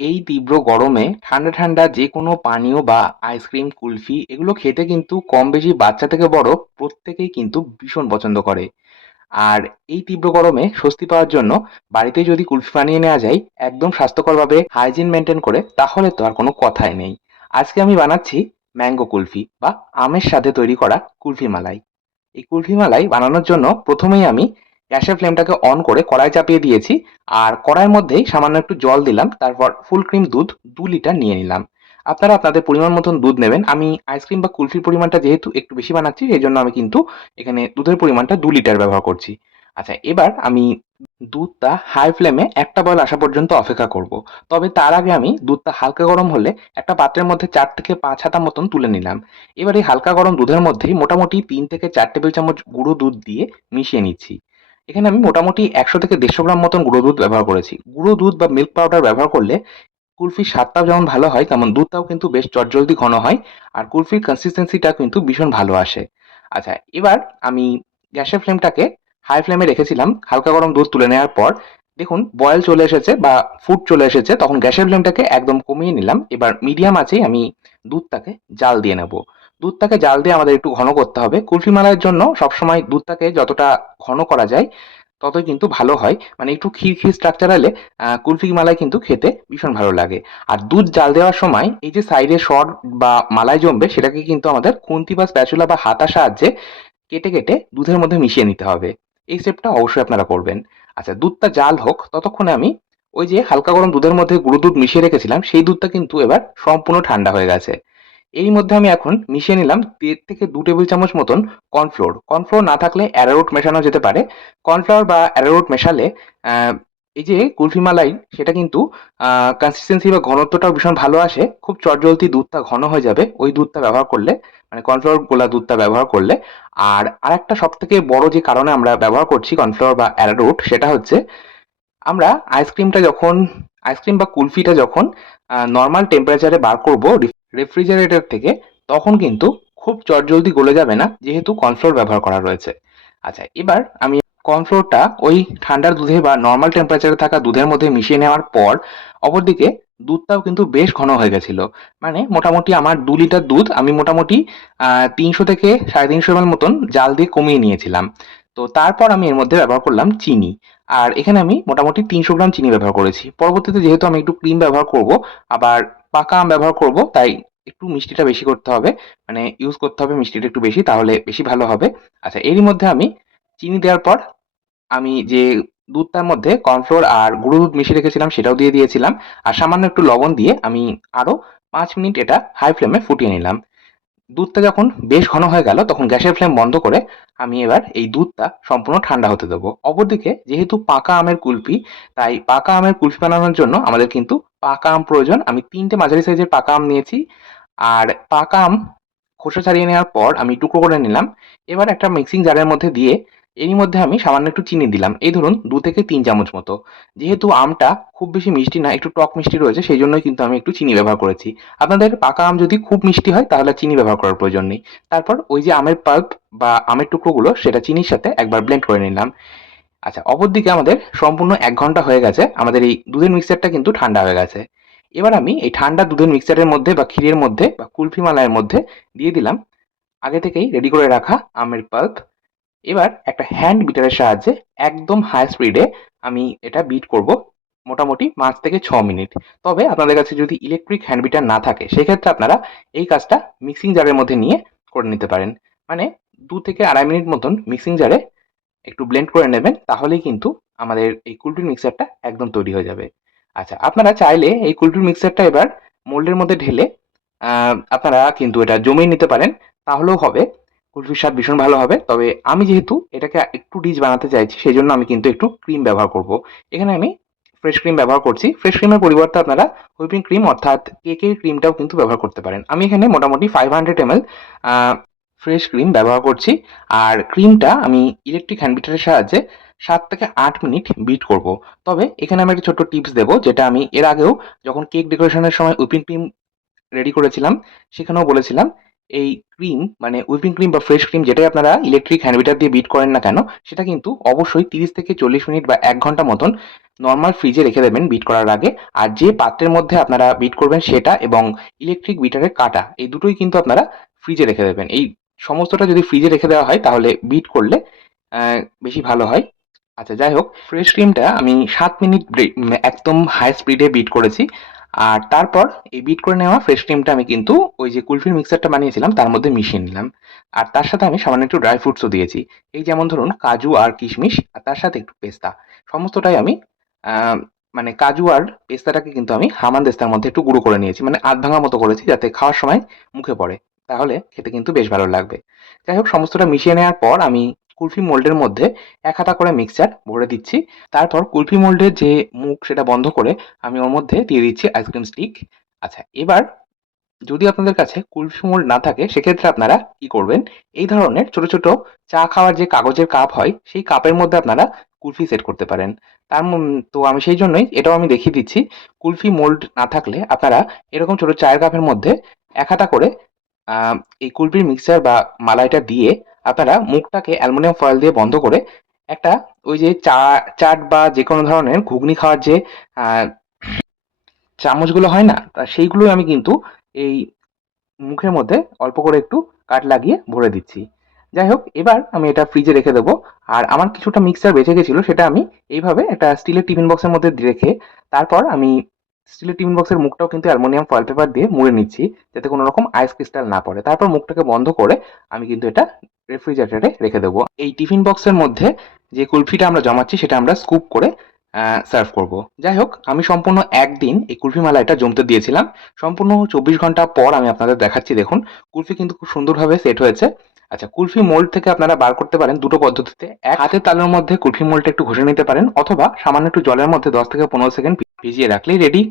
এই তীব্র গরমে ঠান্ডা ঠান্ডা যে কোনো পানীয় বা আইসক্রিম, কুলফি এগুলো খেতে কিন্তু কম বেশি বাচ্চা থেকে বড় প্রত্যেকেই কিন্তু ভীষণ পছন্দ করে। আর এই তীব্র গরমে স্বস্তি পাওয়ার জন্য বাড়িতে যদি কুলফি বানিয়ে নেওয়া যায় একদম স্বাস্থ্যকরভাবে হাইজিন মেনটেন করে, তাহলে তো আর কোনো কথাই নেই। আজকে আমি বানাচ্ছি ম্যাঙ্গো কুলফি বা আমের সাথে তৈরি করা কুলফি মালাই। এই কুলফি মালাই বানানোর জন্য প্রথমেই আমি গ্যাসের ফ্লেমটাকে অন করে কড়াই চাপিয়ে দিয়েছি। আর কড়াইয়ের মধ্যেই সামান্য একটু জল দিলাম, তারপর ফুল ক্রিম দুধ 2 লিটার নিয়ে নিলাম। আপনারা আপনাদের পরিমাণ মতন দুধ নেবেন। আমি আইসক্রিম বা কুলফির পরিমাণটা যেহেতু একটু বেশি বানাচ্ছি সেই জন্য আমি কিন্তু এখানে দুধের পরিমাণটা 2 লিটার ব্যবহার করছি। আচ্ছা, এবার আমি দুধটা হাই ফ্লেমে একটা বয়ল আসা পর্যন্ত অপেক্ষা করব। তবে তার আগে আমি দুধটা হালকা গরম হলে একটা পাত্রের মধ্যে 4 থেকে 5 হাতা মতন তুলে নিলাম। এবার এই হালকা গরম দুধের মধ্যেই মোটামুটি 3 থেকে 4 টেবিল চামচ গুঁড়ো দুধ দিয়ে মিশিয়ে নিচ্ছি। এখানে আমি মোটামুটি 100 থেকে 150 গ্রাম মতন গুঁড়ো দুধ ব্যবহার করেছি। গুঁড়ো দুধ বা মিল্ক পাউডার ব্যবহার করলে কুলফির স্বাদটাও যেমন ভালো হয়, তেমন দুধটাও কিন্তু বেশ চটজলদি ঘন হয়। আর কুলফির কনসিস্টেন্সিটা কিন্তু ভীষণ ভালো আসে। আচ্ছা, এবার আমি গ্যাসের ফ্লেমটাকে হাই ফ্লেমে রেখেছিলাম। হালকা গরম দুধ তুলে নেওয়ার পর দেখুন বয়েল চলে এসেছে বা ফুট চলে এসেছে, তখন গ্যাসের ফ্লেমটাকে একদম কমিয়ে নিলাম। এবার মিডিয়াম আঁচেই আমি দুধটাকে জাল দিয়ে নেব। দুধটাকে জাল দিয়ে আমাদের একটু ঘন করতে হবে। কুলফি মালাইয়ের জন্য সবসময় দুধটাকে যতটা ঘন করা যায় ততই কিন্তু ভালো হয়। মানে একটু ক্ষীর ক্ষীর স্ট্রাকচার এলে কুলফি মালাই কিন্তু খেতে ভীষণ ভালো লাগে। আর দুধ জাল দেওয়ার সময় এই যে সাইডে সর বা মালাই জমবে সেটাকে কিন্তু আমাদের খুন্তি বা স্প্যাচুলা বা হাতার সাহায্যে কেটে কেটে দুধের মধ্যে মিশিয়ে নিতে হবে। এই স্টেপটা অবশ্যই আপনারা করবেন। আচ্ছা, দুধটা জাল হোক ততক্ষণে আমি ওই যে হালকা গরম দুধের মধ্যে গুঁড়ো দুধ মিশিয়ে রেখেছিলাম সেই দুধটা কিন্তু এবার সম্পূর্ণ ঠান্ডা হয়ে গেছে। এরই মধ্যে আমি এখন মিশিয়ে নিলাম 1.5 থেকে 2 টেবিল চামচ মতন কর্নফ্লোর। কর্নফ্লোর না থাকলে অ্যারারুট মেশানো যেতে পারে। কর্নফ্লাওয়ার বা অ্যারারুট মেশালে এই যে কুলফি মালাই সেটা কিন্তু কনসিস্টেন্সি বা ঘনত্বটাও ভীষণ ভালো আসে। খুব চটজলদি দুধটা ঘন হয়ে যাবে ওই দুধটা ব্যবহার করলে, মানে কর্নফ্লাওয়ার গোলা দুধটা ব্যবহার করলে। আর আরেকটা সবথেকে বড় যে কারণে আমরা ব্যবহার করছি কর্নফ্লাওয়ার বা অ্যারারুট সেটা হচ্ছে আমরা আইসক্রিম বা কুলফিটা যখন নরমাল টেম্পারেচারে বার করব রেফ্রিজারেটর থেকে, তখন কিন্তু খুব চটজলদি গলে যাবে না যেহেতু কর্নফ্লোর ব্যবহার করা রয়েছে। আচ্ছা, এবার আমি কর্নফ্লোরটা ওই ঠান্ডার দুধে বা নরমাল টেম্পারেচারে থাকা দুধের মধ্যে মিশিয়ে নেওয়ার পর অপরদিকে দুধটাও কিন্তু বেশ ঘন হয়ে গেছিল। মানে মোটামুটি আমার 2 লিটার দুধ আমি মোটামুটি 300 থেকে 350 ml মতন জাল দিয়ে কমিয়ে নিয়েছিলাম। তো তারপর আমি এর মধ্যে ব্যবহার করলাম চিনি। আর এখানে আমি মোটামুটি 300 গ্রাম চিনি ব্যবহার করেছি। পরবর্তীতে যেহেতু আমি একটু ক্রিম ব্যবহার করব, আবার পাকা আম ব্যবহার করব, তাই একটু মিষ্টিটা বেশি করতে হবে। মানে ইউজ করতে হবে মিষ্টিটা একটু বেশি, তাহলে বেশি ভালো হবে। আচ্ছা, এরই মধ্যে আমি চিনি দেওয়ার পর আমি যে দুধটার মধ্যে কর্নফ্লোর আর গুঁড়ো দুধ মিশিয়ে রেখেছিলাম সেটাও দিয়ে দিয়েছিলাম। আর সামান্য একটু লবণ দিয়ে আমি আরো 5 মিনিট এটা হাই ফ্লেমে ফুটিয়ে নিলাম। দুধটা যখন বেশ ঘন হয়ে গেল তখন গ্যাসের ফ্লেম বন্ধ করে আমি এবার এই দুধটা সম্পূর্ণ ঠান্ডা হতে দেবো। অপরদিকে যেহেতু পাকা আমের কুলফি, তাই পাকা আমের কুলফি বানানোর জন্য আমাদের কিন্তু পাকা আম প্রয়োজন। আমি 3টে মাঝারি সাইজের পাকা আম নিয়েছি। আর পাকা আম খোসা ছাড়িয়ে নেওয়ার পর আমি টুকরো করে নিলাম। এবার একটা মিক্সিং জারের মধ্যে দিয়ে এরই মধ্যে আমি সামান্য একটু চিনি দিলাম। এই ধরুন 2 থেকে 3 চামচ মতো। যেহেতু আমটা খুব বেশি মিষ্টি না, একটু টক মিষ্টি রয়েছে, সেই জন্যই কিন্তু আমি একটু চিনি ব্যবহার করেছি। আপনাদের পাকা আম যদি খুব মিষ্টি হয় তাহলে চিনি ব্যবহার করার প্রয়োজন নেই। তারপর ওই যে আমের পাল্প বা আমের টুকরোগুলো সেটা চিনির সাথে একবার ব্লেন্ড করে নিলাম। আচ্ছা, অপরদিকে আমাদের সম্পূর্ণ ১ ঘন্টা হয়ে গেছে। আমাদের এই দুধের মিক্সচারটা কিন্তু ঠান্ডা হয়ে গেছে। এবার আমি এই ঠান্ডা দুধের মিক্সচারের মধ্যে বা ক্ষীরের মধ্যে বা কুলফি মালাইয়ের মধ্যে দিয়ে দিলাম আগে থেকেই রেডি করে রাখা আমের পাল্প। এবার একটা হ্যান্ড বিটারের সাহায্যে একদম হাই স্পিডে আমি এটা বিট করব মোটামুটি 5 থেকে 6 মিনিট। তবে আপনাদের কাছে যদি ইলেকট্রিক হ্যান্ড বিটার না থাকে সেক্ষেত্রে আপনারা এই কাজটা মিক্সিং জারের মধ্যে নিয়ে করে নিতে পারেন। মানে 2 থেকে 2.5 মিনিট মতন মিক্সিং জারে একটু ব্লেন্ড করে নেবেন, তাহলেই কিন্তু আমাদের এই কুলফির মিক্সচারটা একদম তৈরি হয়ে যাবে। আচ্ছা, আপনারা চাইলে এই কুলফির মিক্সচারটা এবার মোল্ডের মধ্যে ঢেলে আপনারা কিন্তু এটা জমিয়ে নিতে পারেন, তাহলেও হবে। কুলফির স্বাদ ভীষণ ভালো হবে। তবে আমি যেহেতু এটাকে একটু রিচ বানাতে চাইছি সেই জন্য আমি কিন্তু একটু ক্রিম ব্যবহার করব। এখানে আমি ফ্রেশ ক্রিম ব্যবহার করছি। ফ্রেশ ক্রিমের পরিবর্তে আপনারা হুইপিং ক্রিম অর্থাৎ কেকের ক্রিমটাও কিন্তু ব্যবহার করতে পারেন। আমি এখানে মোটামুটি 500 ml ফ্রেশ ক্রিম ব্যবহার করছি। আর ক্রিমটা আমি ইলেকট্রিক হ্যান্ড বিটারের সাহায্যে 7 থেকে 8 মিনিট বিট করব। তবে এখানে আমি একটা ছোট্ট টিপস দেবো, যেটা আমি এর আগেও যখন কেক ডেকোরেশনের সময় হুইপিং ক্রিম রেডি করেছিলাম সেখানেও বলেছিলাম। এই ক্রিম মানে হুইপিং ক্রিম বা ফ্রেশ ক্রিম যেটাই আপনারা ইলেকট্রিক হ্যান্ড বিটার দিয়ে বিট করেন না কেন, সেটা কিন্তু অবশ্যই 30 থেকে 40 মিনিট বা 1 ঘন্টা মতন নরমাল ফ্রিজে রেখে দেবেন বিট করার আগে। আর যে পাত্রের মধ্যে আপনারা বিট করবেন সেটা এবং ইলেকট্রিক বিটারের কাঁটা এই দুটোই কিন্তু আপনারা ফ্রিজে রেখে দেবেন। এই সমস্তটা যদি ফ্রিজে রেখে দেওয়া হয় তাহলে বিট করলে বেশি ভালো হয়। আচ্ছা যাই হোক, ফ্রেশ ক্রিমটা আমি 7 মিনিট একদম হাই স্পিডে বিট করেছি। আর তারপর এই বিট করে নেওয়া ফ্রেশ ক্রিমটা আমি কিন্তু ওই যে কুলফির মিক্সারটা বানিয়েছিলাম তার মধ্যে মিশিয়ে নিলাম। আর তার সাথে আমি সামান্য একটু ড্রাই ফ্রুটসও দিয়েছি। এই যেমন ধরুন কাজু আর কিশমিশ আর তার সাথে একটু পেস্তা। সমস্তটাই আমি আ মানে কাজু আর পেস্তাটাকে কিন্তু আমি হামানদিস্তার মধ্যে একটু গুঁড়ো করে নিয়েছি। মানে আধ ভাঙা মতো করেছি যাতে খাওয়ার সময় মুখে পড়ে। তাহলে খেতে কিন্তু বেশ ভালো লাগবে। যাই হোক, সমস্তটা মিশিয়ে নেওয়ার পর আমি কুলফি মোল্ডের মধ্যে ১ হাতা করে মিক্সচার ভরে দিচ্ছি। তারপর কুলফি মোল্ডের যে মুখ সেটা বন্ধ করে আমি ওর মধ্যে দিয়ে দিচ্ছি আইসক্রিম স্টিক। আচ্ছা, এবার যদি আপনাদের কাছে কুলফি মোল্ড না থাকে সেক্ষেত্রে আপনারা কি করবেন, এই ধরনের ছোট, ছোট চা খাওয়ার যে কাগজের কাপ হয় সেই কাপের মধ্যে আপনারা কুলফি সেট করতে পারেন। তো আমি সেই জন্যই এটাও আমি দেখিয়ে দিচ্ছি। কুলফি মোল্ড না থাকলে আপনারা এরকম ছোট চায়ের কাপের মধ্যে ১ হাতা করে আ এই কুলফির মিক্সচার বা মালাইটা দিয়ে আপনারা মুখটাকে অ্যালুমিনিয়াম ফয়েল দিয়ে বন্ধ করে একটা ওই যে চাট বা যেকোনো ধরনের ঘুগনি খাওয়ার যে আ চামচগুলো হয় না? সেইগুলোই আমি কিন্তু এই মুখের মধ্যে অল্প করে একটু কাট লাগিয়ে ভরে দিচ্ছি। যাই হোক, এবার আমি এটা ফ্রিজে রেখে দেবো। আর আমার কিছুটা মিক্সচার বেঁচে গেছিলো সেটা আমি এইভাবে একটা স্টিলের টিফিন বক্সের মধ্যে রেখে তারপর আমি স্টিলের টিফিন বক্সের মুখটাও কিন্তু অ্যালুমিনিয়াম ফয়েল পেপার দিয়ে মুড়ে নিচ্ছি যাতে কোনো রকম আইস ক্রিস্টাল না পড়ে। তারপর মুখটাকে বন্ধ করে আমি কিন্তু এটা রেফ্রিজারেটরে রেখে দেবো। এই টিফিন বক্সের মধ্যে যে কুলফিটা আমরা জমাচ্ছি সেটা আমরা স্কুপ করে সার্ভ করব। যাই হোক, আমি সম্পূর্ণ একদিন এই কুলফি মালাইটা জমতে দিয়েছিলাম। সম্পূর্ণ ২৪ ঘন্টা পর আমি আপনাদের দেখাচ্ছি দেখুন, কুলফি কিন্তু খুব সুন্দরভাবে সেট হয়েছে। আচ্ছা, কুলফি মোল্ড থেকে আপনারা বার করতে পারেন দুটো পদ্ধতিতে। এক, হাতের তালুর মধ্যে কুলফি মোল্ডটা একটু ঘষে নিতে পারেন অথবা সামান্য একটু জলের মধ্যে ১০ থেকে ১৫ সেকেন্ড ভিজিয়ে রাখলেই রেডি।